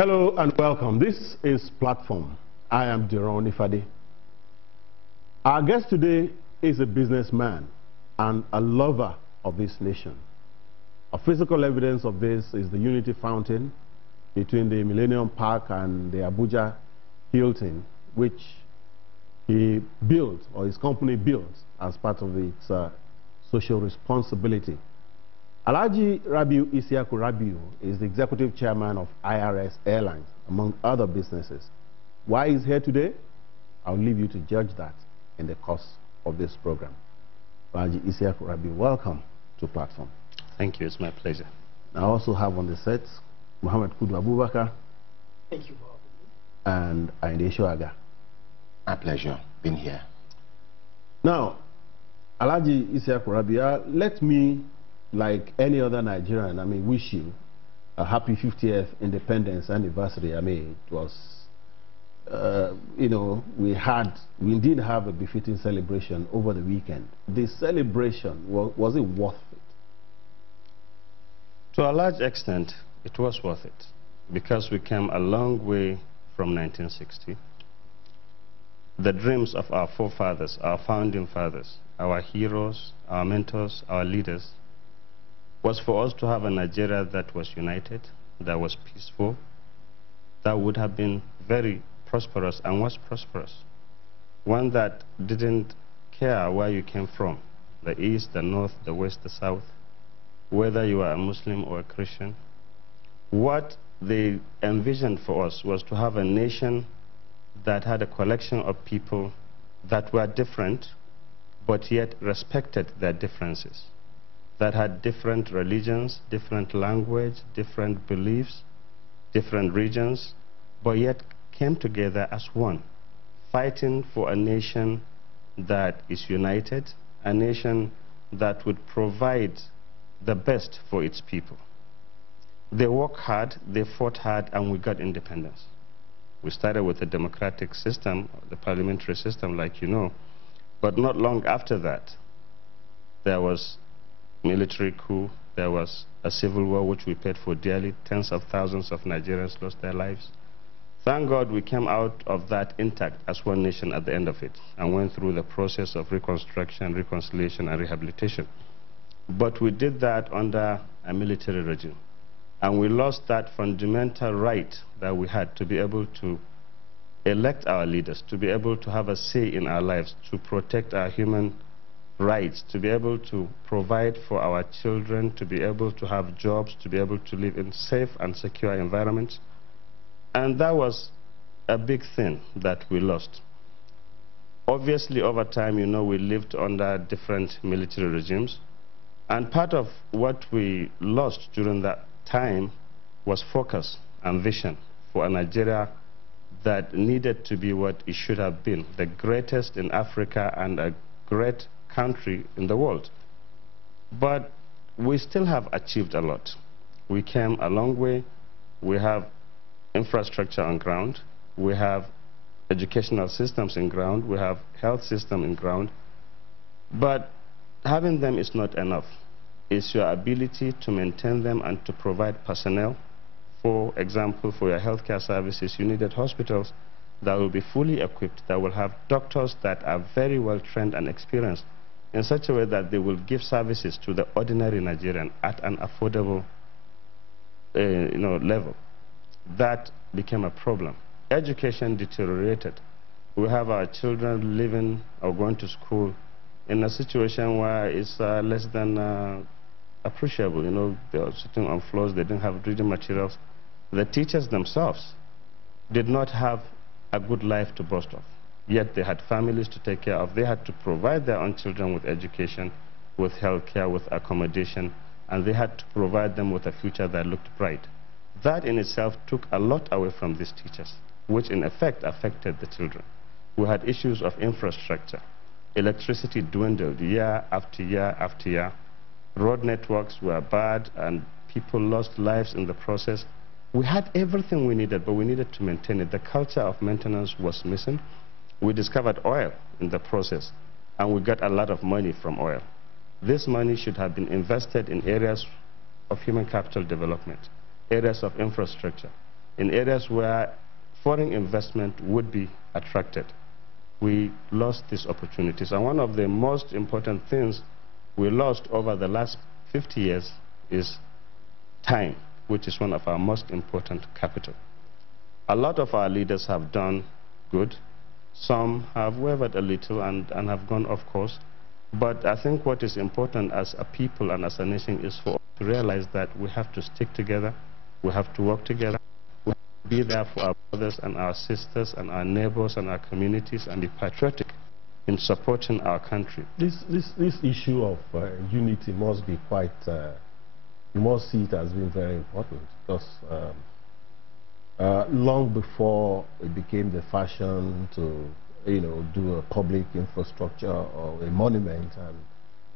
Hello and welcome. This is Platform. I am Diron Ifade. Our guest today is a businessman and a lover of this nation. A physical evidence of this is the Unity Fountain between the Millennium Park and the Abuja Hilton, which he built, or his company built, as part of its social responsibility. Rabiu Isyaku Rabiu is the executive chairman of IRS Airlines, among other businesses. Why he's here today? I'll leave you to judge that in the course of this program. Rabiu Isyaku Rabiu, welcome to Platform. Thank you, it's my pleasure. I also have on the set Muhammad Kudu Abubakar. Thank you for having me. And Ainde Shoaga. My pleasure being here. Now, Alhaji Isyaku Rabiu, let me, like any other Nigerian, wish you a happy 50th independence anniversary. It was, we did have a befitting celebration over the weekend. The celebration, was it worth it? To a large extent, it was worth it, because we came a long way from 1960. The dreams of our forefathers, our founding fathers, our heroes, our mentors, our leaders, was for us to have a Nigeria that was united, that was peaceful, that would have been very prosperous and was prosperous. One that didn't care where you came from, the east, the north, the west, the south, whether you are a Muslim or a Christian. What they envisioned for us was to have a nation that had a collection of people that were different, but yet respected their differences, that had different religions, different language, different beliefs, different regions, but yet came together as one, fighting for a nation that is united, a nation that would provide the best for its people. They worked hard, they fought hard, and we got independence. We started with a democratic system, the parliamentary system, like you know, but not long after that, there was military coup, there was a civil war which we paid for dearly. Tens of thousands of Nigerians lost their lives. Thank God we came out of that intact as one nation at the end of it and went through the process of reconstruction, reconciliation, and rehabilitation. But we did that under a military regime. And we lost that fundamental right that we had to be able to elect our leaders, to be able to have a say in our lives, to protect our human rights, to be able to provide for our children, to be able to have jobs, to be able to live in safe and secure environments. And that was a big thing that we lost. Obviously, over time, you know, we lived under different military regimes. And part of what we lost during that time was focus and vision for a Nigeria that needed to be what it should have been, the greatest in Africa and a great country in the world. But we still have achieved a lot. We came a long way. We have infrastructure on ground. We have educational systems in ground. We have health system in ground. But having them is not enough. It's your ability to maintain them and to provide personnel. For example, for your healthcare services, you needed hospitals that will be fully equipped, that will have doctors that are very well trained and experienced in such a way that they will give services to the ordinary Nigerian at an affordable level. That became a problem. Education deteriorated. We have our children living or going to school in a situation where it's less than appreciable. You know, they are sitting on floors, they didn't have reading materials. The teachers themselves did not have a good life to boast of. Yet they had families to take care of. They had to provide their own children with education, with health care, with accommodation, and they had to provide them with a future that looked bright. That in itself took a lot away from these teachers, which in effect affected the children. We had issues of infrastructure. Electricity dwindled year after year after year. Road networks were bad and people lost lives in the process. We had everything we needed, but we needed to maintain it. The culture of maintenance was missing. We discovered oil in the process, and we got a lot of money from oil. This money should have been invested in areas of human capital development, areas of infrastructure, in areas where foreign investment would be attracted. We lost these opportunities. And one of the most important things we lost over the last 50 years is time, which is one of our most important capital. A lot of our leaders have done good. Some have wavered a little and have gone off course. But I think what is important as a people and as a nation is for us to realize that we have to stick together, we have to work together, we have to be there for our brothers and our sisters and our neighbors and our communities and be patriotic in supporting our country. This issue of unity must be quite, you must see it as being very important, because long before it became the fashion to do a public infrastructure or a monument and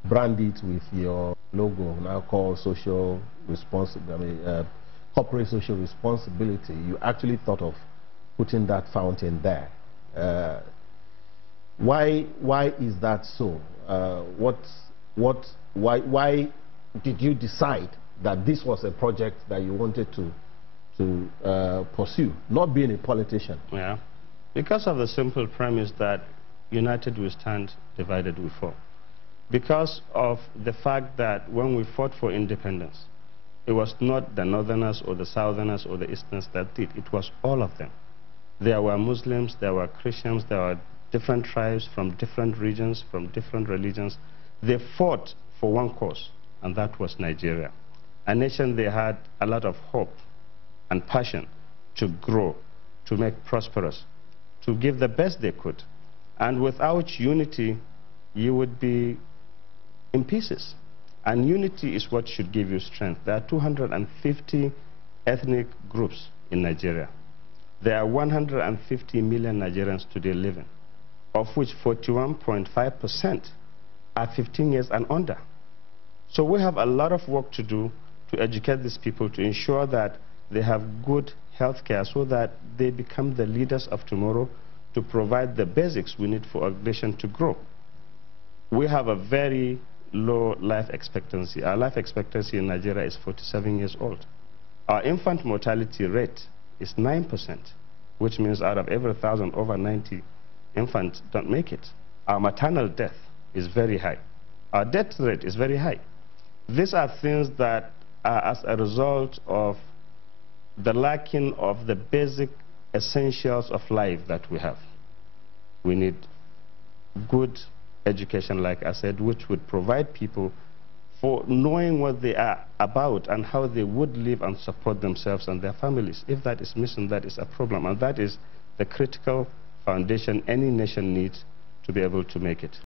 brand it with your logo, now called social responsibility, corporate social responsibility, you actually thought of putting that fountain there. Why is that so? Why did you decide that this was a project that you wanted to pursue, not being a politician? Yeah. Because of the simple premise that united we stand, divided we fall. Because of the fact that when we fought for independence, it was not the northerners or the southerners or the easterners that did, it was all of them. There were Muslims, there were Christians, there were different tribes from different regions, from different religions. They fought for one cause, and that was Nigeria. A nation they had a lot of hope and passion to grow, to make prosperous, to give the best they could. And without unity, you would be in pieces. And unity is what should give you strength. There are 250 ethnic groups in Nigeria. There are 150 million Nigerians today living, of which 41.5% are 15 years and under. So we have a lot of work to do to educate these people, to ensure that they have good health care so that they become the leaders of tomorrow, to provide the basics we need for our nation to grow. We have a very low life expectancy. Our life expectancy in Nigeria is 47 years old. Our infant mortality rate is 9%, which means out of every 1,000, over 90 infants don't make it. Our maternal death is very high. Our death rate is very high. These are things that are as a result of the lacking of the basic essentials of life that we have. We need good education, like I said, which would provide people for knowing what they are about and how they would live and support themselves and their families. If that is missing, that is a problem, and that is the critical foundation any nation needs to be able to make it.